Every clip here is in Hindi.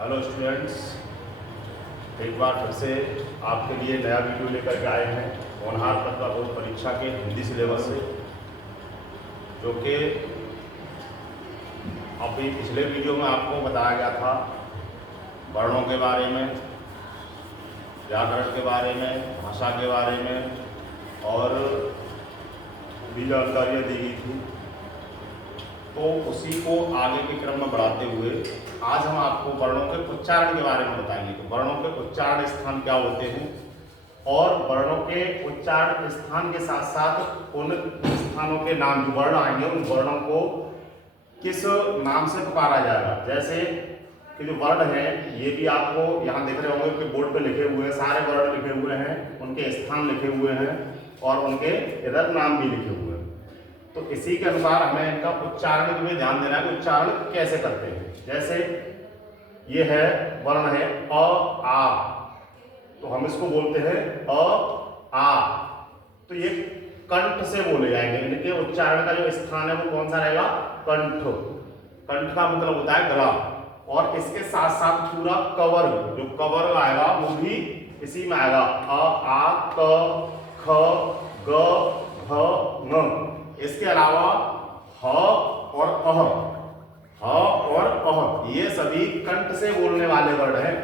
हेलो स्टूडेंट्स, एक बार फिर से आपके लिए नया वीडियो लेकर के आए हैं होनहार प्रतिभा बोर्ड परीक्षा के हिंदी सिलेबस से, जो कि अभी पिछले वीडियो में आपको बताया गया था वर्णों के बारे में, व्याकरण के बारे में, भाषा के बारे में और भी जानकारियाँ दी गई थी। तो उसी को आगे के क्रम में बढ़ाते हुए आज हम आपको वर्णों के उच्चारण के बारे में बताएंगे। तो वर्णों के उच्चारण स्थान क्या होते हैं और वर्णों के उच्चारण स्थान के साथ साथ उन स्थानों के नाम, जो वर्ण आएंगे उन वर्णों को किस नाम से पुकारा जाएगा। जैसे कि जो वर्ण है ये भी आपको यहाँ दिख रहे होंगे कि बोर्ड पे लिखे हुए हैं, सारे वर्ण लिखे हुए हैं, उनके स्थान लिखे हुए हैं और उनके इधर नाम भी लिखे हुए हैं। तो इसी के अनुसार हमें इनका उच्चारण में ध्यान देना है कि उच्चारण कैसे करते हैं। जैसे ये है वर्ण है अ आ, तो हम इसको बोलते हैं अ आ। तो ये कंठ से बोले जाएंगे। इनके उच्चारण का जो स्थान है वो कौन सा रहेगा? कंठ। कंठ का मतलब होता है गला। और इसके साथ साथ पूरा कवर्ग, जो कवर्ग आएगा वो भी इसी में आएगा। अ आ क ख ग घ ng। इसके अलावा ह और अह, ह और अह ये सभी कंठ से बोलने वाले वर्ड हैं।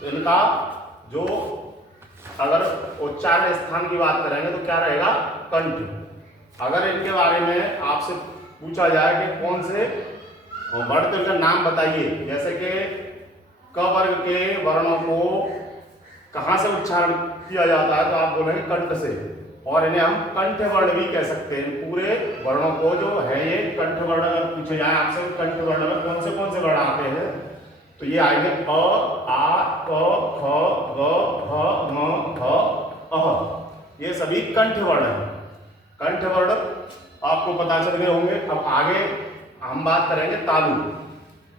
तो इनका जो अगर उच्चारण स्थान की बात करेंगे तो क्या रहेगा? कंठ। अगर इनके बारे में आपसे पूछा जाए कि कौन से वर्ड, तो इनका नाम बताइए। जैसे कि क वर्ग के वर्णों को कहाँ से उच्चारण किया जाता है, तो आप बोलेंगे कंठ से। और इन्हें हम कंठ वर्ण भी कह सकते हैं। पूरे वर्णों को जो है ये कंठ वर्ण, अगर पूछे जाए आपसे कंठ वर्ण में कौन से वर्ण आते हैं, तो ये आएंगे अ आ क ख ग घ म ख अह। ये सभी कंठ वर्ण हैं। कंठ वर्ण आपको पता चल गए होंगे। अब आगे हम बात करेंगे तालु।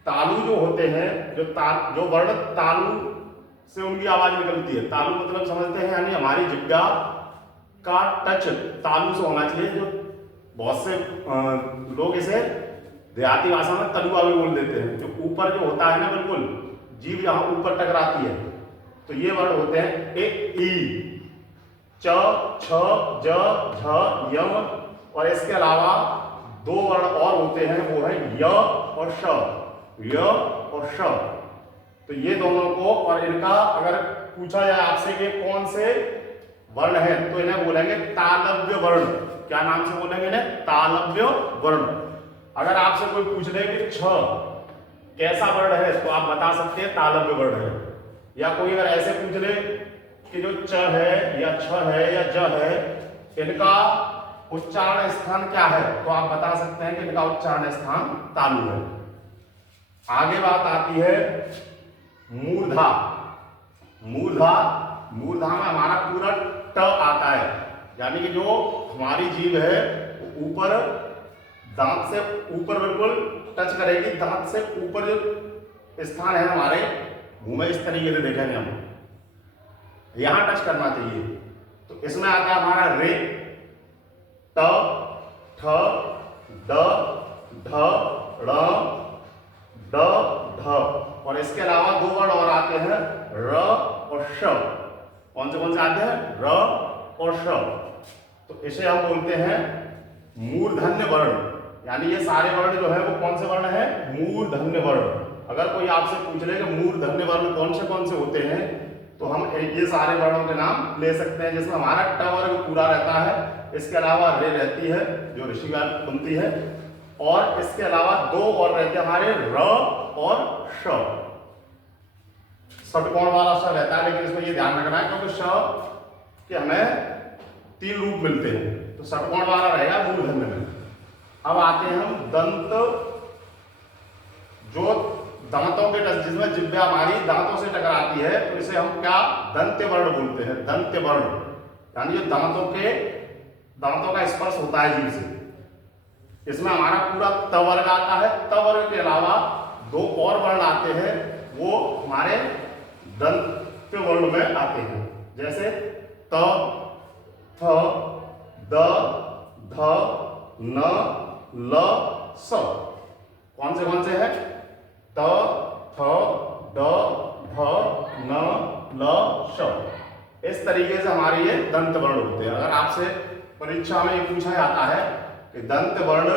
तालु जो होते हैं, जो वर्ण तालु से उनकी आवाज निकलती है। तालु मतलब समझते हैं, यानी हमारी जिह्वा का टच तालु से होना चाहिए। जो बहुत से लोग इसे देहाती भाषा में तलुआ भी बोल देते हैं। जो ऊपर जो होता है ना, बिल्कुल जीभ यहाँ ऊपर टकराती है। तो ये वर्ड होते हैं एक ई, च छ ज झ यम। और इसके अलावा दो वर्ण और होते हैं, वो है य और श। य और श, तो ये दोनों को, और इनका अगर पूछा जाए आपसे कि कौन से वर्ण है, तो इन्हें बोलेंगे तालव्य वर्ण। क्या नाम से बोलेंगे इन्हें? तालव्य वर्ण। अगर आपसे कोई पूछ ले कि छ कैसा वर्ण है, तो आप बता सकते हैं तालव्य वर्ण है। या कोई अगर ऐसे पूछ ले कि जो च है या छ है या ज है, इनका उच्चारण स्थान क्या है, तो आप बता सकते हैं कि इनका उच्चारण स्थान तालु है। आगे बात आती है मूर्धा। मूर्धा, मूर्धा में हमारा पूरा ट आता है, यानी कि जो हमारी जीभ है ऊपर दांत से ऊपर बिल्कुल टच करेगी। दांत से ऊपर जो स्थान है हमारे मुंह में, इस तरीके से देखेंगे हम, यहां टच करना चाहिए। तो इसमें आता है हमारा रे, ट, ठ, ड, ढ, ड़, ड, ढ। और इसके अलावा दो वर्ड और आते हैं र और श। कौन से आते हैं? र और श। तो इसे हम बोलते हैं मूर्धन्य वर्ण। यानी ये सारे वर्ण जो है वो कौन से वर्ण है? मूर्धन्य वर्ण। अगर कोई आपसे पूछ ले कि मूर्धन्य वर्ण कौन से होते हैं, तो हम ये सारे वर्णों के नाम ले सकते हैं। जिसमें हमारा ट वर्ग पूरा रहता है, इसके अलावा रे रहती है जो ऋषिकार बनती है, और इसके अलावा दो और रहते हैं हमारे र और श। षटकोण वाला श रहता है, लेकिन इसमें ये ध्यान रखना है क्योंकि श के हमें तीन रूप मिलते हैं, तो षटकोण वाला रहेगा मूर्धन्य में। अब आते हैं हम दंत, जो दांतों के टच, जिसमें जिह्वा हमारी दांतों से टकराती है, तो इसे हम क्या? दंत्य वर्ण बोलते हैं। दंत्य वर्ण यानी जो दांतों का स्पर्श होता है जीभ से। इसमें हमारा पूरा त वर्ग आता है। त वर्ग के अलावा दो और वर्ण आते हैं, वो हमारे दंत्य वर्ण में आते हैं। जैसे त, थ, द, ध, न, ल, स। कौन से हैं? त, थ, ड, भ, न, ल, श। इस तरीके से हमारे ये दंत वर्ण होते हैं। अगर आपसे परीक्षा में ये पूछा जाता है कि दंत वर्ण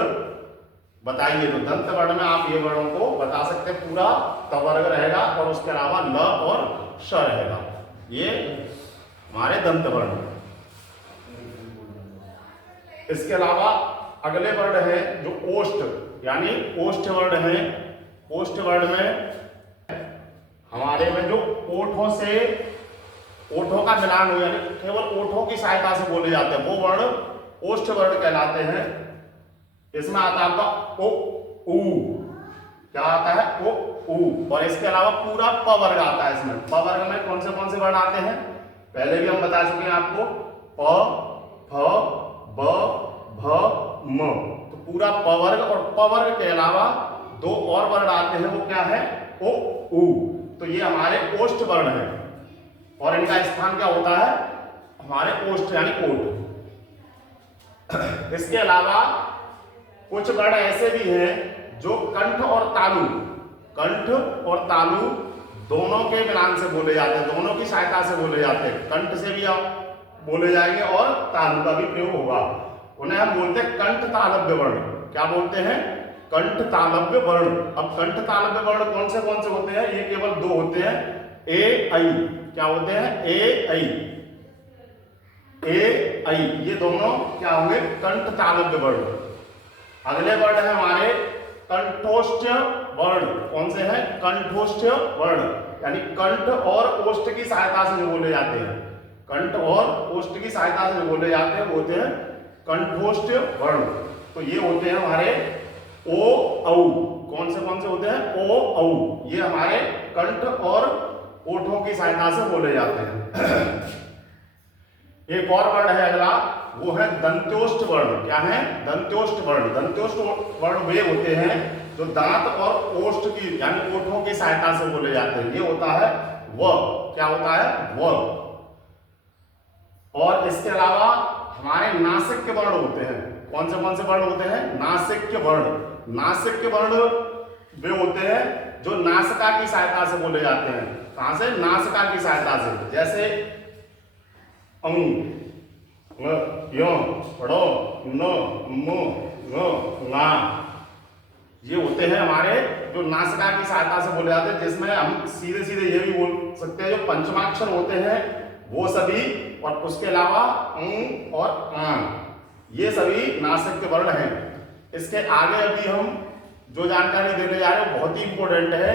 बताइए, तो दंत वर्ण में आप ये वर्णों को बता सकते हैं। पूरा त वर्ग रहेगा और उसके अलावा ल और श रहेगा। ये हमारे दंत वर्ण। इसके अलावा अगले वर्ण है जो ओष्ठ, यानी ओष्ठ वर्ण है। ओष्ठ वर्ण में हमारे में जो ओठों से ओठों का मिलान हो, यानी केवल ओठों की सहायता से बोले जाते हैं, वो वर्ण ओष्ठ वर्ण कहलाते हैं। इसमें आता है आपका ओ, ऊ। क्या आता है? ओ, ऊ। और इसके अलावा पूरा प वर्ग आता है। इसमें प वर्ग में कौन से वर्ण आते हैं पहले भी हम बता चुके हैं आपको, प, फ, ब, भ, म। तो पूरा प वर्ग, और प वर्ग के अलावा दो और वर्ण आते हैं, वो क्या है? ओ, ऊ। तो ये हमारे ओष्ठ वर्ण है और इनका स्थान क्या होता है? हमारे ओष्ठ यानी ओठ। इसके अलावा कुछ वर्ण ऐसे भी हैं जो कंठ और तालु दोनों के मिलान से बोले जाते हैं, दोनों की सहायता से बोले जाते हैं। कंठ से भी आप बोले जाएंगे और तालु का भी प्रयोग होगा। उन्हें हम बोलते हैं कंठ तालव्य वर्ण। क्या बोलते हैं? कंठ तालव्य वर्ण। अब कंठ तालव्य वर्ण कौन से होते हैं? ये केवल दो होते हैं, ए, ऐ। क्या होते हैं? ए, ऐ। ये दोनों क्या होंगे? कंठ तालव्य वर्ण। अगले वर्ण है हमारे कंठोष्ठ वर्ण। कौन से हैं? कंठोष्ठ वर्ण, यानी कंठ और ओष्ठ की सहायता से जो बोले जाते हैं, कंठ और ओष्ठ की सहायता से जो बोले जाते हैं वो होते हैं कंठोष्ठ वर्ण। तो ये होते हैं हमारे ओ, औ। कौन से होते हैं? ओ, औ। ये हमारे कंठ और ओठों की सहायता से बोले जाते हैं। एक और वर्ण है अगला, वो है दंत्योष्ठ वर्ण। क्या है? दंत्योष्ठ वर्ण। दंत्योष्ठ वर्ण वे होते हैं जो दांत और ओष्ठ की यानी ओठों की सहायता से बोले जाते हैं। ये होता है व। क्या होता है? व। और इसके अलावा हमारे नासिक के वर्ण होते हैं। कौन से वर्ण होते हैं? नासिक के वर्ण। नासिक के वर्ण वे होते हैं जो नासिका की सहायता से बोले जाते हैं। कहां से? नासिका की सहायता से। जैसे अंग, य, ड़, न, म, ङ, ङा। ये होते हैं हमारे जो नासिका की सहायता से बोले जाते हैं, जिसमें हम सीधे ये भी बोल सकते हैं जो पंचमाक्षर होते हैं वो सभी, और उसके अलावा अंग और आंग, ये सभी नासिक के वर्ण हैं। इसके आगे अभी हम जो जानकारी देने जा रहे हैं बहुत ही इंपॉर्टेंट है,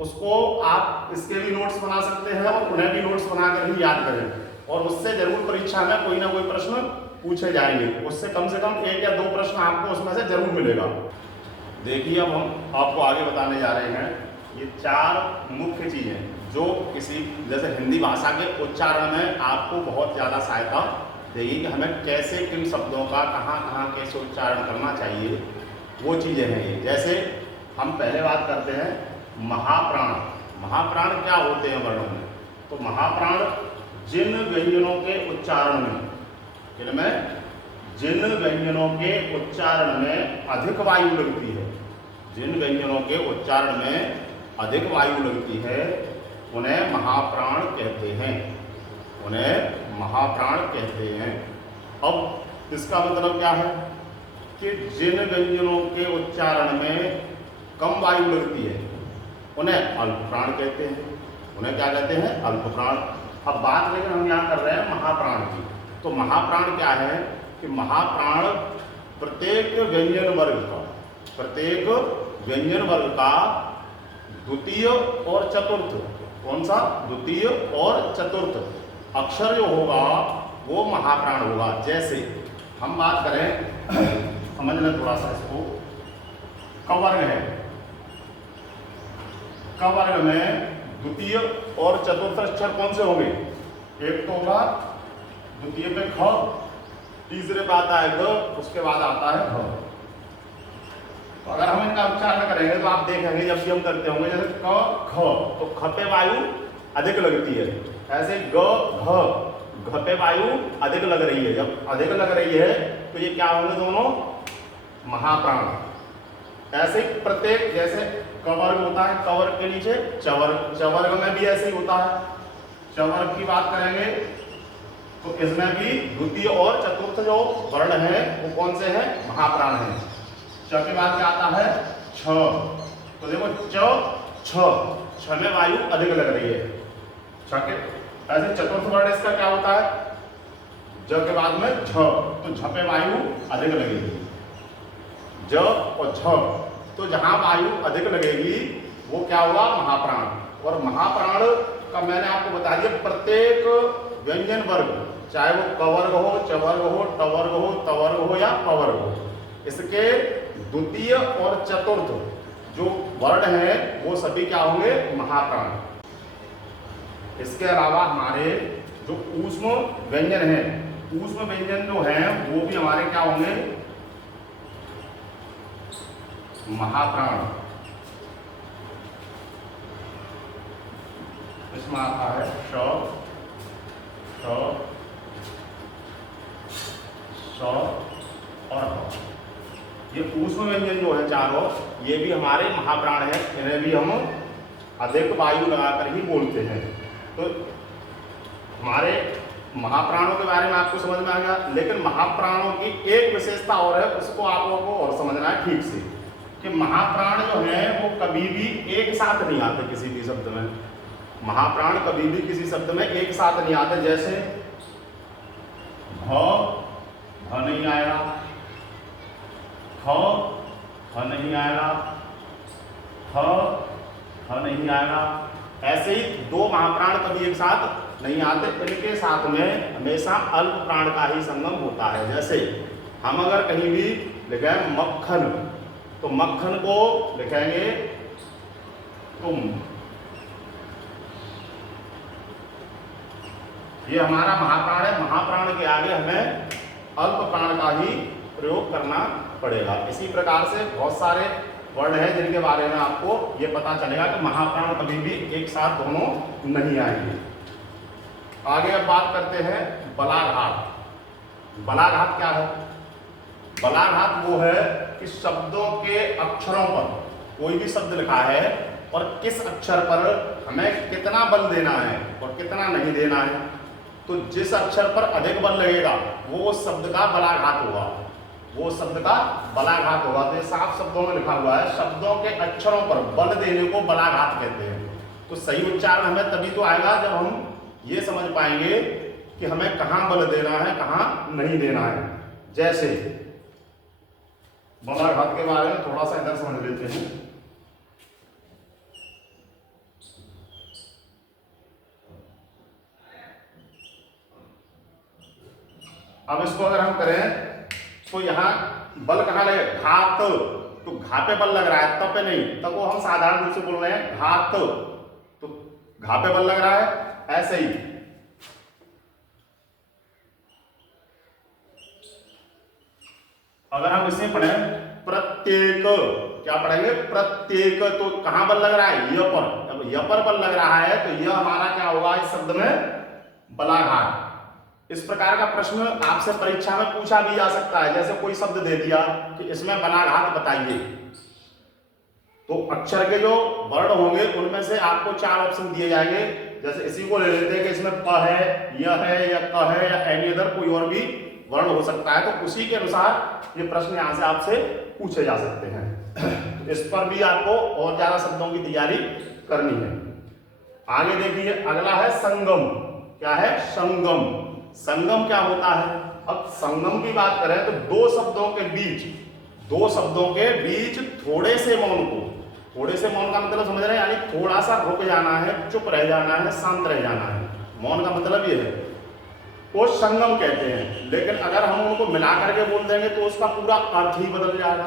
उसको आप इसके भी नोट्स बना सकते हैं और उन्हें भी नोट्स बनाकर ही याद करें, और उससे जरूर परीक्षा में कोई ना कोई प्रश्न पूछे जाएंगे। उससे कम 1 या 2 प्रश्न आपको उसमें से जरूर मिलेगा। देखिए अब हम आपको आगे बताने जा रहे हैं ये 4 मुख्य चीजें जो किसी जैसे हिंदी भाषा के उच्चारण में आपको बहुत ज़्यादा सहायता देगी कि हमें कैसे किन शब्दों का कहाँ कैसे उच्चारण करना चाहिए, वो चीज़ें हैं ये। जैसे हम पहले बात करते हैं महाप्राण। महाप्राण क्या होते हैं वर्णों में? तो महाप्राण जिन व्यंजनों के उच्चारण में, जिन व्यंजनों के उच्चारण में अधिक वायु लगती है, जिन व्यंजनों के उच्चारण में अधिक वायु लगती है उन्हें महाप्राण कहते हैं, उन्हें महाप्राण कहते हैं। अब इसका मतलब क्या है कि जिन व्यंजनों के उच्चारण में कम वायु लगती है उन्हें अल्पप्राण कहते हैं। उन्हें क्या कहते हैं? अल्पप्राण। अब बात लेकिन हम यहाँ कर रहे हैं महाप्राण की। तो महाप्राण क्या है कि महाप्राण प्रत्येक व्यंजन वर्ग का द्वितीय और चतुर्थ, कौन सा? द्वितीय और चतुर्थ अक्षर जो होगा वो महाप्राण होगा। जैसे हम बात करें, समझ लें थोड़ा सा इसको, क वर्ग है, क वर्ग में द्वितीय और चतुर्थ अक्षर कौन से होंगे? एक तो होगा द्वितीय पे ख, तीसरे पे आता है ग, उसके बाद आता है घ। तो अगर हम इनका उच्चारण करेंगे तो आप देखेंगे जब भी हम करते होंगे जैसे क ख, तो ख पे वायु अधिक लगती है, ऐसे ग घ पे वायु अधिक लग रही है। जब अधिक लग रही है तो ये क्या होंगे? दोनों महाप्राण। ऐसे ही प्रत्येक, जैसे कवर्ग होता है, कवर्ग के नीचे चवर्ग, चवर्ग में भी ऐसे ही होता है। चवर्ग की बात करेंगे तो इसमें भी द्वितीय और चतुर्थ जो वर्ण है वो कौन से हैं? महाप्राण हैं। च के बाद क्या आता है? छ। तो देखो छ में वायु अधिक लग रही है। छ के ऐसे चतुर्थ वर्ण इसका क्या होता है? ज के बाद में झ, तो झ पे वायु अधिक लगेगी। ज और झ, तो जहां वायु अधिक लगेगी वो क्या हुआ? महाप्राण। और महाप्राण का मैंने आपको बता दिया प्रत्येक व्यंजन वर्ग, चाहे वो कवर्ग हो, चवर्ग हो, टवर्ग हो, तवर्ग हो या पवर्ग हो, इसके द्वितीय और चतुर्थ जो वर्ण है वो सभी क्या होंगे? महाप्राण। इसके अलावा हमारे जो ऊष्म व्यंजन है, ऊष्म व्यंजन जो है वो भी हमारे क्या होंगे? महाप्राण। इसमें आता है श, श और ह। ये ऊष्म व्यंजन जो है चारों, ये भी हमारे महाप्राण है। इन्हें भी हम अधिक वायु लगाकर ही बोलते हैं। तो हमारे महाप्राणों के बारे में आपको समझ में आ गया। लेकिन महाप्राणों की एक विशेषता और है, उसको आप लोगों को और समझना है ठीक से, कि महाप्राण जो है वो कभी भी एक साथ नहीं आते किसी भी शब्द में। महाप्राण कभी भी किसी शब्द में एक साथ नहीं आते। जैसे भ नहीं आएगा, ख नहीं आएगा, ख नहीं आएगा। ऐसे ही दो महाप्राण कभी एक साथ नहीं आते। इनके साथ में हमेशा अल्प प्राण का ही संगम होता है। जैसे हम अगर कहीं भी लिखें मक्खन, तो मक्खन को लिखेंगे तुम। ये हमारा महाप्राण है। महाप्राण के आगे हमें अल्प प्राण का ही प्रयोग करना पड़ेगा। इसी प्रकार से बहुत सारे वर्ण हैं जिनके बारे में आपको ये पता चलेगा कि महाप्राण कभी भी एक साथ दोनों नहीं आएंगे। आगे अब बात करते हैं बलाघात। बलाघात क्या है? बलाघात वो है कि शब्दों के अक्षरों पर, कोई भी शब्द लिखा है और किस अक्षर पर हमें कितना बल देना है और कितना नहीं देना है। तो जिस अक्षर पर अधिक बल लगेगा वो शब्द का बलाघात होगा, वो शब्द का बलाघात होगा। तो ये साफ शब्दों में लिखा हुआ है, शब्दों के अक्षरों पर बल देने को बलाघात कहते हैं। तो सही उच्चारण हमें तभी तो आएगा जब हम ये समझ पाएंगे कि हमें कहाँ बल देना है, कहाँ नहीं देना है। जैसे बलाघात के बारे में थोड़ा सा इधर समझ लेते हैं। अब इसको अगर हम करें तो यहाँ बल कहाँ लगे? घात। तो घा पे बल लग रहा है, तब पे नहीं। तब वो हम साधारण रूप से बोल रहे हैं घात, तो घा पे बल लग रहा है। ऐसे ही अगर हम इसे पढ़ें प्रत्येक, क्या पढ़ेंगे? प्रत्येक। तो कहां बल लग रहा है? य पर। अब य पर बल लग रहा है तो यह हमारा क्या होगा इस शब्द में? बलाघात। इस प्रकार का प्रश्न आपसे परीक्षा में पूछा भी जा सकता है। जैसे कोई शब्द दे दिया कि इसमें बलाघात बताइए, तो अक्षर के जो वर्ण होंगे उनमें से आपको 4 ऑप्शन दिए जाएंगे। जैसे इसी को ले लेते हैं कि इसमें प है, य है या क है या एनी अदर कोई और भी वर्ण हो सकता है। तो उसी के अनुसार ये प्रश्न यहाँ से आपसे पूछे जा सकते हैं। इस पर भी आपको और ज्यादा शब्दों की तैयारी करनी है। आगे देखिए, अगला है संगम। क्या है? संगम। संगम क्या होता है? अब संगम की बात करें तो दो शब्दों के बीच थोड़े से मौन को, थोड़े से मौन का मतलब समझ रहे हैं, यानी थोड़ा सा रुक जाना है, चुप रह जाना है, शांत रह जाना है। मौन का मतलब ये है, वो संगम कहते हैं। लेकिन अगर हम उनको मिला करके बोल देंगे तो उसका पूरा अर्थ ही बदल जाएगा।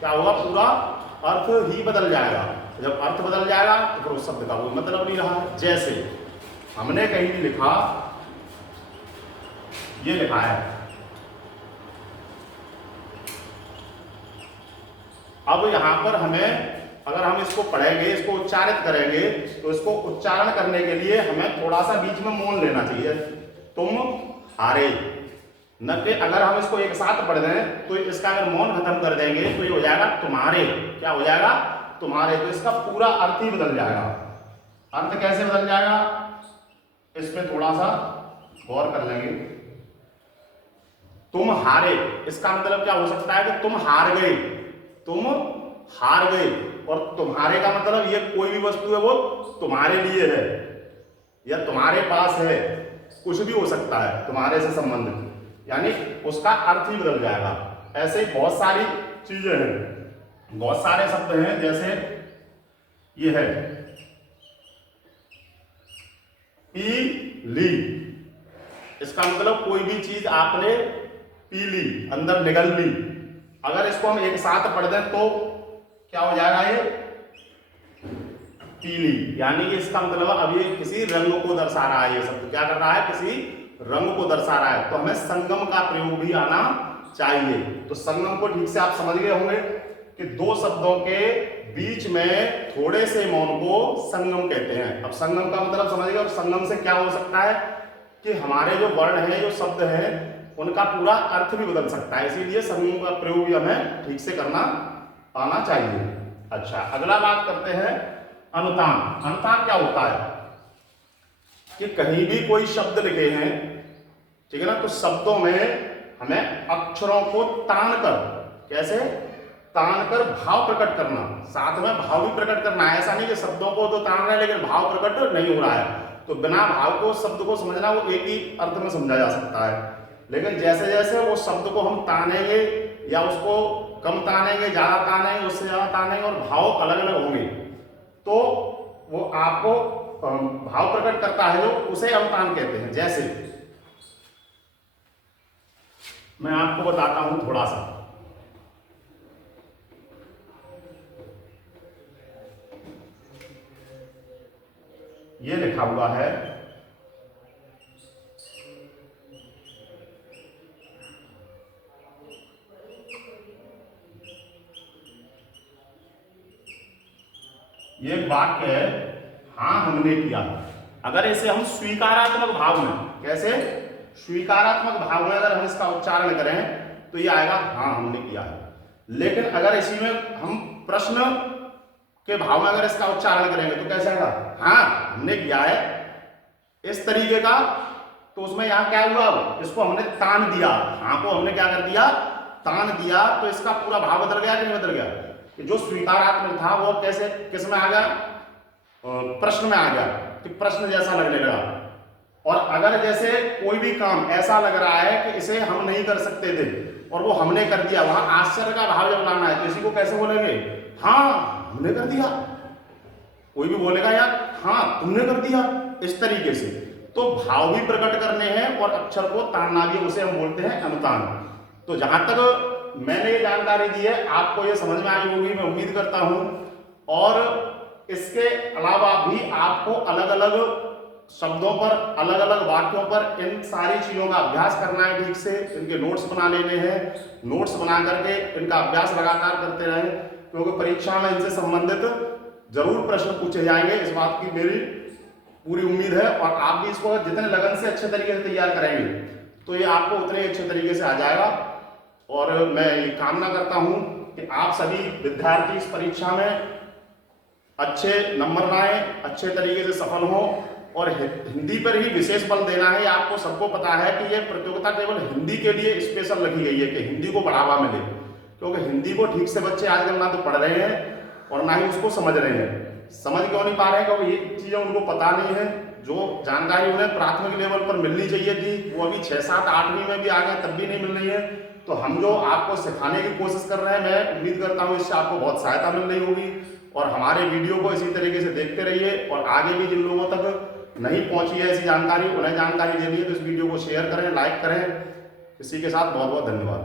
क्या होगा? पूरा अर्थ ही बदल जाएगा। जब अर्थ बदल जाएगा तो फिर उस शब्द का कोई मतलब नहीं रहा। जैसे हमने कहीं भी लिखा, ये लिखा है, अब यहां पर हमें अगर हम इसको पढ़ेंगे, इसको उच्चारित करेंगे, तो इसको उच्चारण करने के लिए हमें थोड़ा सा बीच में मौन लेना चाहिए। तुम हारे, न कि अगर हम इसको एक साथ पढ़ दें तो इसका अगर मौन खत्म कर देंगे तो ये हो जाएगा तुम्हारे। क्या हो जाएगा? तुम्हारे। तो इसका पूरा अर्थ ही बदल जाएगा। अर्थ कैसे बदल जाएगा इसमें थोड़ा सा गौर कर लेंगे। तुम हारे, इसका मतलब क्या हो सकता है कि तुम हार गए, तुम हार गए। और तुम्हारे का मतलब ये कोई भी वस्तु है वो तुम्हारे लिए है या तुम्हारे पास है, कुछ भी हो सकता है तुम्हारे से संबंधित, यानी उसका अर्थ ही बदल जाएगा। ऐसे ही बहुत सारी चीजें हैं, बहुत सारे शब्द हैं, जैसे ये है पी ली, इसका मतलब कोई भी चीज आपने पी ली, अंदर निगल ली। अगर इसको हम एक साथ पढ़ दें तो क्या हो जाएगा? ये पीली, यानी कि इसका मतलब अब ये किसी रंग को दर्शा रहा है। ये शब्द क्या कर रहा है? किसी रंग को दर्शा रहा है। तो हमें संगम का प्रयोग भी आना चाहिए। तो संगम को ठीक से आप समझ गए होंगे कि दो शब्दों के बीच में थोड़े से मौन को संगम कहते हैं। अब संगम का मतलब समझ गए। और संगम से क्या हो सकता है कि हमारे जो वर्ण है, जो शब्द है, उनका पूरा अर्थ भी बदल सकता है। इसीलिए संगम का प्रयोग भी हमें ठीक से करना आना चाहिए। अच्छा, अगला बात करते हैं अनुतान। अनुतान क्या होता है कि कहीं भी कोई शब्द लिखे हैं, ठीक है ना, तो शब्दों में हमें अक्षरों को तान कर, कैसे तान कर भाव प्रकट करना, साथ में भाव भी प्रकट करना है। ऐसा नहीं कि शब्दों को तो तान रहे हैं लेकिन भाव प्रकट नहीं हो रहा है। तो बिना भाव को शब्द को समझना वो एक ही अर्थ में समझा जा सकता है। लेकिन जैसे जैसे वो शब्द को हम तानेंगे या उसको कम तानेंगे, ज्यादा तानेंगे, उससे ज्यादा तानेंगे और भाव अलग अलग होंगे, तो वो आपको भाव प्रकट करता है, जो उसे अनुतान कहते हैं। जैसे मैं आपको बताता हूं थोड़ा सा। ये लिखा हुआ है ये वाक्य है, हाँ हमने किया। अगर इसे हम स्वीकारात्मक भाव में, कैसे स्वीकारात्मक भाव में अगर हम इसका उच्चारण करें तो ये आएगा हाँ हमने किया है। लेकिन अगर इसी में हम प्रश्न के भाव में अगर इसका उच्चारण करेंगे तो कैसे आएगा? हाँ हमने किया है, इस तरीके का। तो उसमें यहां क्या हुआ? इसको हमने तान दिया, हाँ को हमने क्या कर दिया? तान दिया। तो इसका पूरा भाव बदल गया कि नहीं बदल गया? कि जो स्वीकारात्मक था वो कैसे किस में आ गया? प्रश्न में आ गया, कि प्रश्न जैसा लगने लगा। और अगर जैसे कोई भी काम ऐसा लग रहा है कि इसे हम नहीं कर सकते थे और वो हमने कर दिया, वहां आश्चर्य का भाव जब लाना है तो इसी को कैसे बोलेंगे? हाँ हमने कर दिया। कोई भी बोलेगा यार हाँ तुमने कर दिया, इस तरीके से। तो भाव भी प्रकट करने हैं और अक्षर को तानना भी, उसे हम बोलते हैं अनुतान। तो जहां तक मैंने ये जानकारी दी है आपको ये समझ में आई होगी, मैं उम्मीद करता हूं। और इसके अलावा भी आपको अलग अलग शब्दों पर, अलग अलग वाक्यों पर इन सारी चीजों का अभ्यास करना है ठीक से। इनके नोट्स बना लेने हैं, नोट्स बना करके इनका अभ्यास लगातार करते रहें, क्योंकि परीक्षा में इनसे संबंधित जरूर प्रश्न पूछे जाएंगे, इस बात की मेरी पूरी उम्मीद है। और आप भी इसको जितने लगन से अच्छे तरीके से तैयार करेंगे तो ये आपको उतने अच्छे तरीके से आ जाएगा। और मैं ये कामना करता हूं कि आप सभी विद्यार्थी इस परीक्षा में अच्छे नंबर लाएं, अच्छे तरीके से सफल हों। और हिंदी पर ही विशेष बल देना है। आपको सबको पता है कि यह प्रतियोगिता केवल हिंदी के लिए स्पेशल रखी गई है कि हिंदी को बढ़ावा मिले, क्योंकि हिंदी को ठीक से बच्चे आजकल ना तो पढ़ रहे हैं और ना ही उसको समझ रहे हैं। समझ क्यों नहीं पा रहे हैं? क्योंकि ये चीजें उनको पता नहीं है। जो जानकारी उन्हें प्राथमिक लेवल पर मिलनी चाहिए थी वो अभी 6, 7, 8वीं में भी आ गए, तब भी नहीं मिल रही है। तो हम जो आपको सिखाने की कोशिश कर रहे हैं, मैं उम्मीद करता हूँ इससे आपको बहुत सहायता मिल रही होगी। और हमारे वीडियो को इसी तरीके से देखते रहिए। और आगे भी जिन लोगों तक नहीं पहुंची है ऐसी जानकारी, उन्हें जानकारी देनी है तो इस वीडियो को शेयर करें, लाइक करें। इसी के साथ बहुत बहुत धन्यवाद।